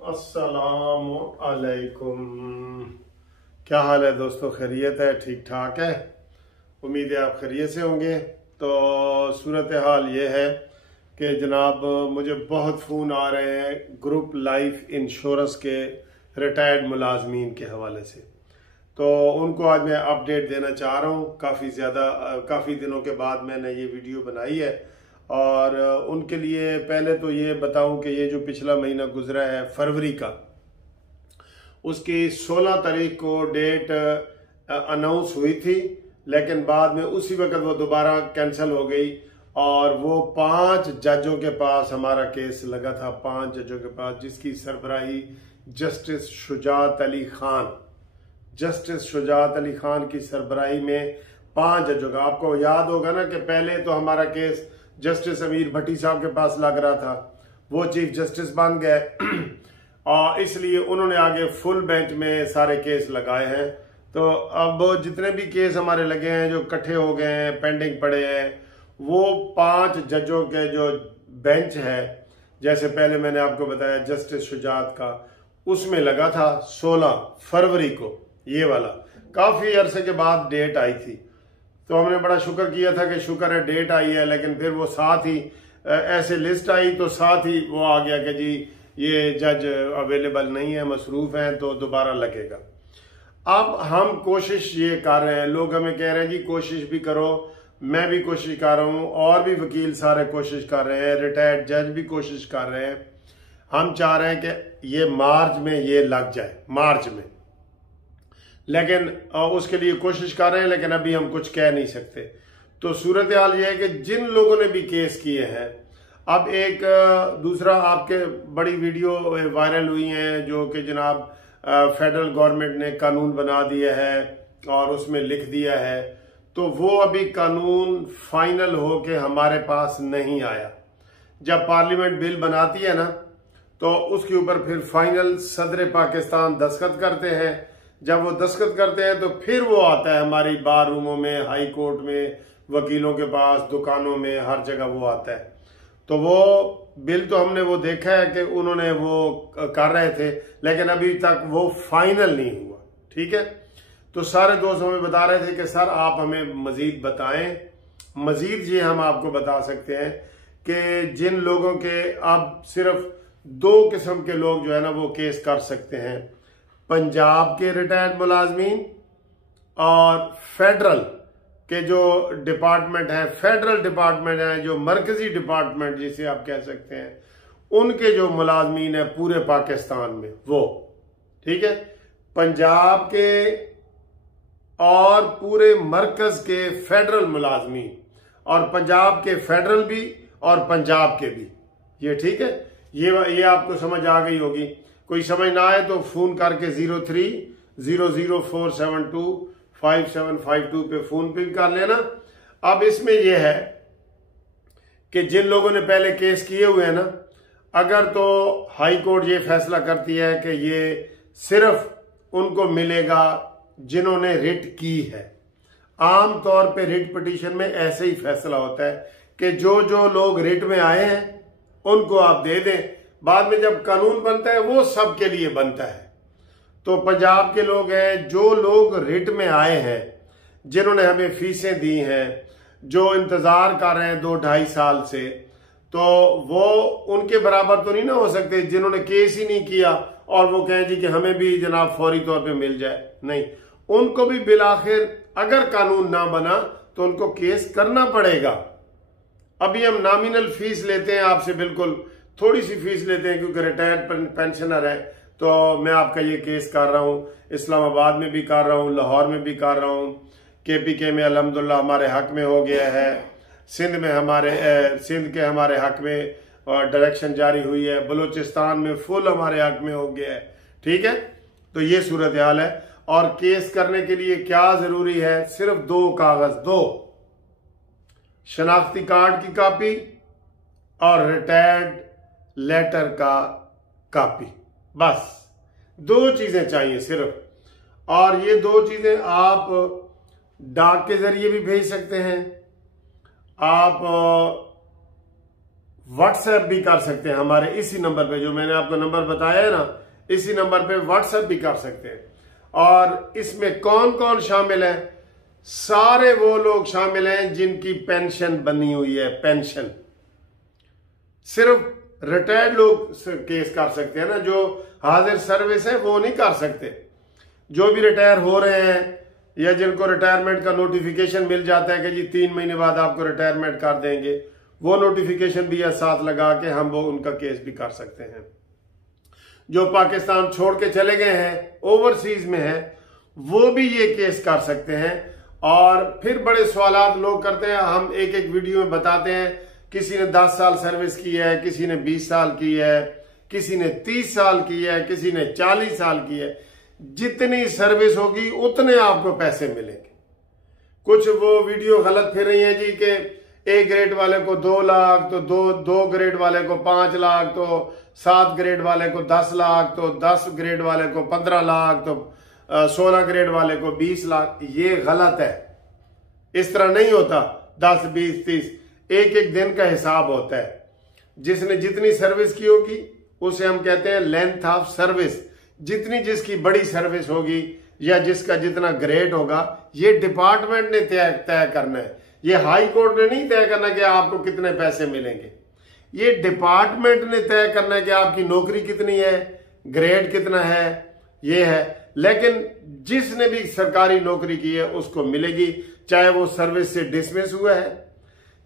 अस्सलाम अलैकुम। क्या हाल है दोस्तों? खैरियत है? ठीक ठाक है। उम्मीद है आप खैरियत से होंगे। तो सूरत हाल ये है कि जनाब मुझे बहुत फ़ोन आ रहे हैं ग्रुप लाइफ इंश्योरेंस के रिटायर्ड मुलाजमीन के हवाले से। तो उनको आज मैं अपडेट देना चाह रहा हूँ। काफ़ी दिनों के बाद मैंने ये वीडियो बनाई है और उनके लिए पहले तो ये बताऊं कि ये जो पिछला महीना गुजरा है फरवरी का, उसकी 16 तारीख को डेट अनाउंस हुई थी, लेकिन बाद में उसी वक्त वो दोबारा कैंसिल हो गई और वो 5 जजों के पास हमारा केस लगा था। 5 जजों के पास, जिसकी सरबराही जस्टिस शुजात अली खान की सरबराही में 5 जजों का। आपको याद होगा ना कि पहले तो हमारा केस जस्टिस अमीर भट्टी साहब के पास लग रहा था, वो चीफ जस्टिस बन गए और इसलिए उन्होंने आगे फुल बेंच में सारे केस लगाए हैं। तो अब जितने भी केस हमारे लगे हैं जो इकट्ठे हो गए हैं, पेंडिंग पड़े हैं, वो 5 जजों के जो बेंच है, जैसे पहले मैंने आपको बताया जस्टिस शुजात का, उसमें लगा था 16 फरवरी को। ये वाला काफी अरसे के बाद डेट आई थी, तो हमने बड़ा शुक्र किया था कि शुक्र है डेट आई है। लेकिन फिर वो साथ ही ऐसे लिस्ट आई तो साथ ही वो आ गया कि जी ये जज अवेलेबल नहीं है, मसरूफ हैं, तो दोबारा लगेगा। अब हम कोशिश ये कर रहे हैं, लोग हमें कह रहे हैं जी कोशिश भी करो, मैं भी कोशिश कर रहा हूँ और भी वकील सारे कोशिश कर रहे हैं, रिटायर्ड जज भी कोशिश कर रहे हैं। हम चाह रहे हैं कि ये मार्च में ये लग जाए, मार्च में, लेकिन उसके लिए कोशिश कर रहे हैं, लेकिन अभी हम कुछ कह नहीं सकते। तो सूरत हाल ये है कि जिन लोगों ने भी केस किए हैं, अब एक दूसरा आपके बड़ी वीडियो वायरल हुई हैं जो कि जनाब फेडरल गवर्नमेंट ने कानून बना दिया है और उसमें लिख दिया है, तो वो अभी कानून फाइनल हो के हमारे पास नहीं आया। जब पार्लियामेंट बिल बनाती है ना, तो उसके ऊपर फिर फाइनल सदर पाकिस्तान दस्तखत करते हैं। जब वो दस्तखत करते हैं तो फिर वो आता है हमारी बार रूमों में, हाई कोर्ट में, वकीलों के पास, दुकानों में, हर जगह वो आता है। तो वो बिल तो हमने वो देखा है कि उन्होंने वो कर रहे थे, लेकिन अभी तक वो फाइनल नहीं हुआ। ठीक है, तो सारे दोस्त हमें बता रहे थे कि सर आप हमें मजीद बताएं। मजीद ये हम आपको बता सकते हैं कि जिन लोगों के अब सिर्फ 2 किस्म के लोग जो है ना वो केस कर सकते हैं, पंजाब के रिटायर्ड मुलाजमीन और फेडरल के जो डिपार्टमेंट है, फेडरल डिपार्टमेंट है, जो मरकजी डिपार्टमेंट जिसे आप कह सकते हैं, उनके जो मुलाजमीन है पूरे पाकिस्तान में वो। ठीक है, पंजाब के और पूरे मरकज के फेडरल मुलाजमीन, और पंजाब के फेडरल भी और पंजाब के भी, ये ठीक है। ये आपको समझ आ गई होगी। कोई समझ ना आए तो फोन करके 030004725752 पे फोन पिक कर लेना। अब इसमें यह है कि जिन लोगों ने पहले केस किए हुए हैं ना, अगर तो हाई कोर्ट ये फैसला करती है कि ये सिर्फ उनको मिलेगा जिन्होंने रिट की है। आम तौर पे रिट पिटीशन में ऐसे ही फैसला होता है कि जो जो लोग रिट में आए हैं उनको आप दे दें, बाद में जब कानून बनता है वो सबके लिए बनता है। तो पंजाब के लोग हैं, जो लोग रिट में आए हैं, जिन्होंने हमें फीसें दी हैं, जो इंतजार कर रहे हैं 2-2.5 साल से, तो वो उनके बराबर तो नहीं ना हो सकते जिन्होंने केस ही नहीं किया और वो कहें जी कि हमें भी जनाब फौरी तौर पे मिल जाए। नहीं, उनको भी बिलाखिर अगर कानून ना बना तो उनको केस करना पड़ेगा। अभी हम नॉमिनल फीस लेते हैं आपसे, बिल्कुल थोड़ी सी फीस लेते हैं क्योंकि रिटायर्ड पेंशनर है। तो मैं आपका ये केस कर रहा हूँ, इस्लामाबाद में भी कर रहा हूँ, लाहौर में भी कर रहा हूँ, KPK में अल्हम्दुलिल्लाह हमारे हक में हो गया है, सिंध के हमारे हक में डायरेक्शन जारी हुई है, बलूचिस्तान में फुल हमारे हक में हो गया है। ठीक है, तो ये सूरत हाल है। और केस करने के लिए क्या जरूरी है? सिर्फ 2 कागज, 2 शनाख्ती कार्ड की कॉपी और रिटायर्ड लेटर का कॉपी, बस 2 चीजें चाहिए सिर्फ। और ये 2 चीजें आप डाक के जरिए भी भेज सकते हैं, आप व्हाट्सएप भी कर सकते हैं हमारे इसी नंबर पे, जो मैंने आपको नंबर बताया है ना, इसी नंबर पे व्हाट्सएप भी कर सकते हैं। और इसमें कौन कौन शामिल है? सारे वो लोग शामिल हैं जिनकी पेंशन बनी हुई है। पेंशन सिर्फ रिटायर्ड लोग केस कर सकते हैं ना, जो हाजिर सर्विस है वो नहीं कर सकते। जो भी रिटायर हो रहे हैं या जिनको रिटायरमेंट का नोटिफिकेशन मिल जाता है कि जी 3 महीने बाद आपको रिटायरमेंट कर देंगे, वो नोटिफिकेशन भी या साथ लगा के हम वो उनका केस भी कर सकते हैं। जो पाकिस्तान छोड़ के चले गए हैं, ओवरसीज में है, वो भी ये केस कर सकते हैं। और फिर बड़े सवालात लोग करते हैं, हम एक एक वीडियो में बताते हैं, किसी ने 10 साल सर्विस की है, किसी ने 20 साल की है, किसी ने 30 साल की है, किसी ने 40 साल की है। जितनी सर्विस होगी उतने आपको पैसे मिलेंगे। कुछ वो वीडियो गलत फिर रही है जी कि ए ग्रेड वाले को 2 लाख, तो दो ग्रेड वाले को 5 लाख, तो 7 ग्रेड वाले को 10 लाख, तो 10 ग्रेड वाले को 15 लाख, तो 16 ग्रेड वाले को 20 लाख। ये गलत है, इस तरह नहीं होता। 10, 20, 30 एक एक दिन का हिसाब होता है। जिसने जितनी सर्विस की होगी उसे हम कहते हैं लेंथ ऑफ सर्विस। जितनी जिसकी बड़ी सर्विस होगी या जिसका जितना ग्रेड होगा, ये डिपार्टमेंट ने तय करना है। ये हाई कोर्ट ने नहीं तय करना कि आपको कितने पैसे मिलेंगे। ये डिपार्टमेंट ने तय करना है कि आपकी नौकरी कितनी है, ग्रेड कितना है, ये है। लेकिन जिसने भी सरकारी नौकरी की है उसको मिलेगी, चाहे वो सर्विस से डिसमिस हुआ है,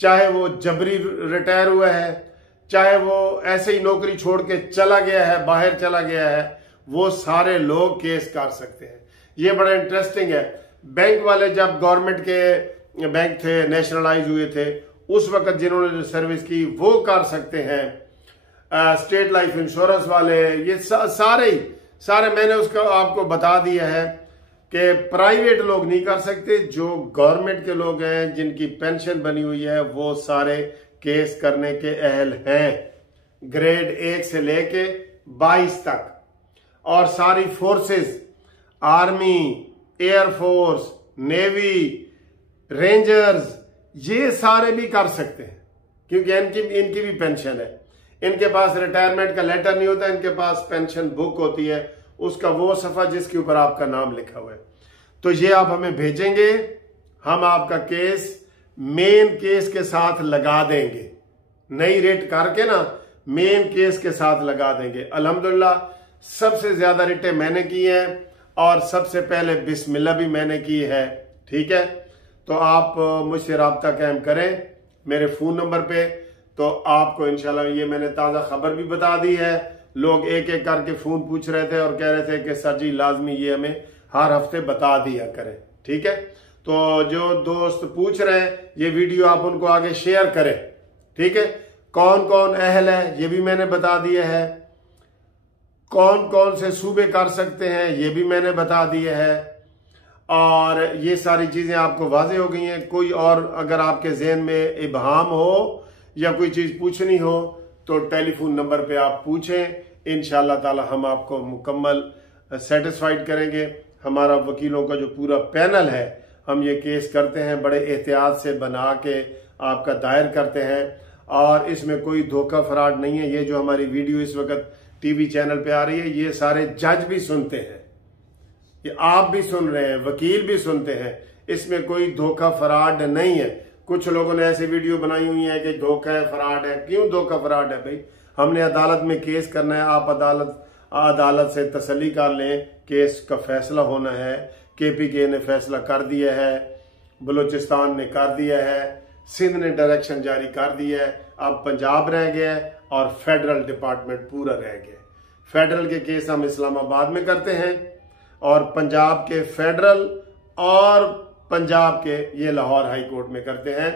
चाहे वो जबरी रिटायर हुआ है, चाहे वो ऐसे ही नौकरी छोड़ के चला गया है, बाहर चला गया है, वो सारे लोग केस कर सकते हैं। ये बड़ा इंटरेस्टिंग है। बैंक वाले जब गवर्नमेंट के बैंक थे, नेशनलाइज हुए थे, उस वक्त जिन्होंने सर्विस की वो कर सकते हैं। स्टेट लाइफ इंश्योरेंस वाले, ये सारे मैंने उसका आपको बता दिया है कि प्राइवेट लोग नहीं कर सकते। जो गवर्नमेंट के लोग हैं, जिनकी पेंशन बनी हुई है, वो सारे केस करने के अहल हैं, ग्रेड 1 से लेके 22 तक। और सारी forces, army, air force, navy, rangers, ये सारे भी कर सकते हैं, क्योंकि इनकी भी पेंशन है। इनके पास रिटायरमेंट का लेटर नहीं होता, इनके पास पेंशन बुक होती है, उसका वो सफा जिसके ऊपर आपका नाम लिखा हुआ है। तो ये आप हमें भेजेंगे, हम आपका केस मेन केस के साथ लगा देंगे। नई रेट करके ना मेन केस के साथ लगा देंगे। अल्हम्दुलिल्लाह सबसे ज्यादा रिटें मैंने की हैं और सबसे पहले बिस्मिल्लाह भी मैंने की है। ठीक है, तो आप मुझसे राब्ता कायम करें मेरे फोन नंबर पे, तो आपको इंशाल्लाह ये मैंने ताज़ा खबर भी बता दी है। लोग एक एक करके फोन पूछ रहे थे और कह रहे थे कि सर जी लाजमी ये हमें हर हफ्ते बता दिया करें। ठीक है, तो जो दोस्त पूछ रहे हैं, ये वीडियो आप उनको आगे शेयर करें। ठीक है, कौन कौन अहल है ये भी मैंने बता दिया है, कौन कौन से सूबे कर सकते हैं ये भी मैंने बता दिया है, और ये सारी चीजें आपको वाज़ेह हो गई हैं। कोई और अगर आपके ज़हन में इबहाम हो या कोई चीज पूछनी हो तो टेलीफोन नंबर पे आप पूछें, इंशाअल्लाह ताला हम आपको मुकम्मल सेटिस्फाइड करेंगे। हमारा वकीलों का जो पूरा पैनल है, हम ये केस करते हैं बड़े एहतियात से बना के आपका दायर करते हैं, और इसमें कोई धोखा फराड नहीं है। ये जो हमारी वीडियो इस वक्त टीवी चैनल पे आ रही है, ये सारे जज भी सुनते हैं, ये आप भी सुन रहे हैं, वकील भी सुनते हैं। इसमें कोई धोखा फराड नहीं है। कुछ लोगों ने ऐसे वीडियो बनाई हुई है कि धोखा है, फराड है। क्यों धोखा फराड है भाई? हमने अदालत में केस करना है, आप अदालत से तसल्ली कर लें, केस का फैसला होना है। KPK ने फैसला कर दिया है, बलूचिस्तान ने कर दिया है, सिंध ने डायरेक्शन जारी कर दिया है, अब पंजाब रह गया है और फेडरल डिपार्टमेंट पूरा रह गया। फेडरल के केस हम इस्लामाबाद में करते हैं और पंजाब के फेडरल और पंजाब के ये लाहौर हाई कोर्ट में करते हैं।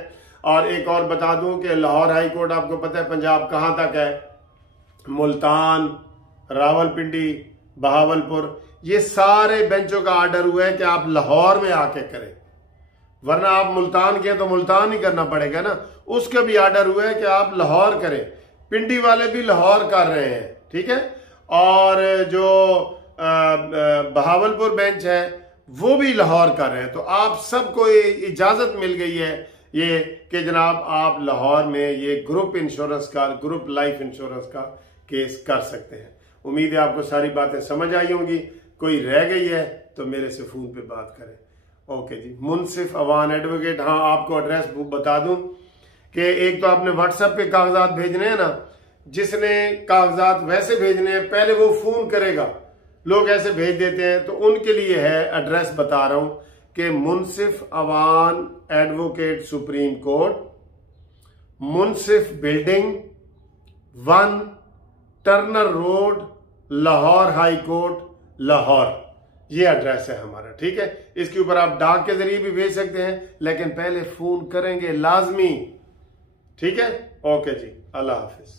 और एक और बता दूं कि लाहौर हाई कोर्ट आपको पता है पंजाब कहां तक है? मुल्तान, रावलपिंडी, बहावलपुर, ये सारे बेंचों का ऑर्डर हुआ है कि आप लाहौर में आके करें, वरना आप मुल्तान के तो मुल्तान ही करना पड़ेगा ना। उसका भी ऑर्डर हुआ है कि आप लाहौर करें। पिंडी वाले भी लाहौर कर रहे हैं। ठीक है, और जो बहावलपुर बेंच है वो भी लाहौर कर रहे हैं। तो आप सबको इजाजत मिल गई है ये कि जनाब आप लाहौर में ये ग्रुप इंश्योरेंस का, ग्रुप लाइफ इंश्योरेंस का केस कर सकते हैं। उम्मीद है आपको सारी बातें समझ आई होंगी। कोई रह गई है तो मेरे से फोन पे बात करें। ओके जी। मुनसिफ अवान एडवोकेट। हाँ, आपको एड्रेस बता दूं कि एक तो आपने व्हाट्सएप पे कागजात भेजने हैं ना, जिसने कागजात वैसे भेजने हैं पहले वो फोन करेगा, लोग ऐसे भेज देते हैं, तो उनके लिए है, एड्रेस बता रहा हूं कि Munsif Awan advocate Supreme Court, Munsif building 1 Turner Road, Lahore High Court, Lahore. ये एड्रेस है हमारा, ठीक है। इसके ऊपर आप डाक के जरिए भी भेज सकते हैं, लेकिन पहले फोन करेंगे लाजमी, ठीक है। ओके जी, अल्लाह हाफिज।